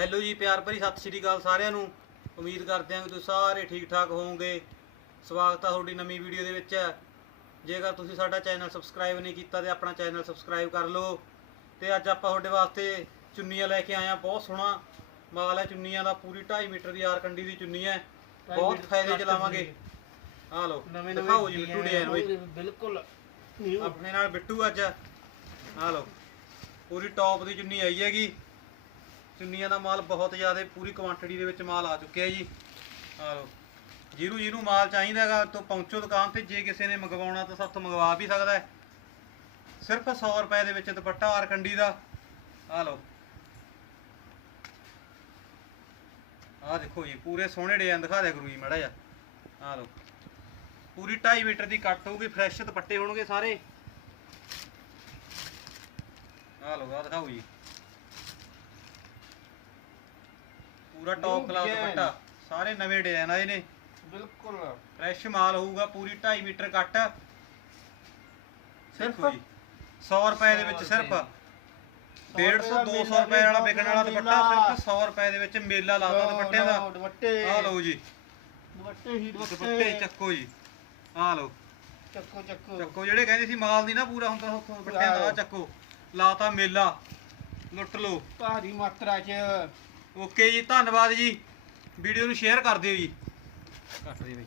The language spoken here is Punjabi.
ਹੈਲੋ ਜੀ ਪਿਆਰ ਭਰੀ ਸਤਿ ਸ਼੍ਰੀ ਅਕਾਲ ਸਾਰਿਆਂ ਨੂੰ। ਉਮੀਦ ਕਰਦੇ ਹਾਂ ਕਿ ਤੁਸੀਂ ਸਾਰੇ ਠੀਕ ਠਾਕ ਹੋਵੋਗੇ। ਸਵਾਗਤ ਹੈ ਤੁਹਾਡੀ ਨਵੀਂ ਵੀਡੀਓ ਦੇ ਵਿੱਚ। ਜੇਕਰ ਤੁਸੀਂ ਸਾਡਾ ਚੈਨਲ ਸਬਸਕ੍ਰਾਈਬ ਨਹੀਂ ਕੀਤਾ ਤੇ ਆਪਣਾ ਚੈਨਲ ਸਬਸਕ੍ਰਾਈਬ ਕਰ ਲਓ। ਤੇ ਅੱਜ ਆਪਾਂ ਤੁਹਾਡੇ ਵਾਸਤੇ ਚੁੰਨੀਆਂ ਲੈ ਕੇ ਆਏ ਆ ਬਹੁਤ ਸੋਹਣਾ ਮਾਲ ਹੈ। ਚੁੰਨੀਆਂ ਦਾ ਪੂਰੀ 2.5 ਮੀਟਰ ਦੀ ਆਰਕੰਡੀ ਦੀ ਚੁੰਨੀ ਹੈ। ਬਹੁਤ ਫਾਇਦੇ ਚ ਲਾਵਾਂਗੇ ਆ ਲਓ ਨਵੇਂ ਦਿਖਾਓ ਜੀ ਬਿੱਟੂ ਡਿਜ਼ਾਈਨ ਬਈ ਬਿਲਕੁਲ। ਆਪਣੇ ਨਾਲ ਬਿੱਟੂ ਅੱਜ। ਆ ਲਓ ਪੂਰੀ ਟੌਪ ਦੀ ਚੁੰਨੀ ਆਈ ਹੈਗੀ। ਚੁੰਨੀਆਂ ਦਾ ਮਾਲ ਬਹੁਤ ਜ਼ਿਆਦਾ, ਪੂਰੀ ਕੁਆਂਟੀਟੀ ਦੇ ਵਿੱਚ ਮਾਲ ਆ ਚੁੱਕਿਆ ਜੀ। ਆ ਲਓ ਜਿਹਨੂੰ ਜਿਹਨੂੰ ਮਾਲ ਚਾਹੀਦਾ ਹੈਗਾ, ਤੋਂ ਪਹੁੰਚੋ ਦੁਕਾਨ ਤੇ, ਜੇ ਕਿਸੇ ਨੇ ਮੰਗਵਾਉਣਾ ਤਾਂ ਸਭ ਤੋਂ ਮੰਗਵਾ ਵੀ ਸਕਦਾ ਹੈ। ਸਿਰਫ 100 ਰੁਪਏ ਦੇ ਵਿੱਚ ਦੁਪੱਟਾ ਆਰਕੰਡੀ ਦਾ ਆ ਲਓ। ਆ ਦੇਖੋ ਜੀ, ਪੂਰੇ ਸੋਹਣੇ ਡਿਜ਼ਾਈਨ ਦਿਖਾ ਦਿਆ ਕਰੂ ਜੀ ਮਾੜਾ ਜਿਹਾ। ਆ ਲਓ, ਪੂਰੀ 2.5 ਮੀਟਰ ਦੀ ਕੱਟ ਹੋਊਗੀ ਫਰੈਸ਼ ਦੁਪੱਟੇ ਹੋਣਗੇ ਸਾਰੇ। ਆ ਲਓ ਆ ਦਿਖਾਓ ਜੀ। ਪੂਰਾ ਟੌਪ ਕਲਾਸ। ਦੁਪੱਟਾ। ਸਾਰੇ ਨਵੇਂ ਡਿਜ਼ਾਈਨ ਆਏ ਨੇ। ਬਿਲਕੁਲ। ਫਰੈਸ਼ ਮਾਲ ਹੋਊਗਾ ਪੂਰੀ 2.5 ਮੀਟਰ ਕੱਟ। ਸਿਰਫ ਦੇਖੋ ਜੀ 100 ਰੁਪਏ ਦੇ ਵਿੱਚ ਸਿਰਫ। 150 200 ਰੁਪਏ ਵਾਲਾ ਵਿਕਣ ਵਾਲਾ ਦੁਪੱਟਾ ਸਿਰਫ 100 ਰੁਪਏ ਦੇ ਵਿੱਚ ਮੇਲਾ ਲਾਤਾ ਦੁਪੱਟਿਆਂ ਦਾ। ਦੁਪੱਟੇ। ਆ ਲਓ ਜੀ। ਦੁਪੱਟੇ ਹੀ ਦੁਪੱਟੇ। ਚੱਕੋ ਜੀ। ਆ ਲਓ। ਚੱਕੋ ਚੱਕੋ। ਚੱਕੋ ਜਿਹੜੇ ਕਹਿੰਦੇ ਸੀ ਮਾਲ ਨਹੀਂ ਨਾ ਪੂਰਾ ਹੁੰਦਾ ਉੱਥੋਂ ਦੁਪੱਟਿਆਂ ਦਾ ਚੱਕੋ। ਲਾਤਾ ਮੇਲਾ। ਲੁੱਟ ਲਓ। ਭਾਰੀ ਮਾਤਰਾ ਚ ਓਕੇ ਜੀ ਧੰਨਵਾਦ ਜੀ। ਵੀਡੀਓ ਨੂੰ ਸ਼ੇਅਰ ਕਰ ਦਿਓ ਜੀ। ਕੱਟ ਦਿਓ ਜੀ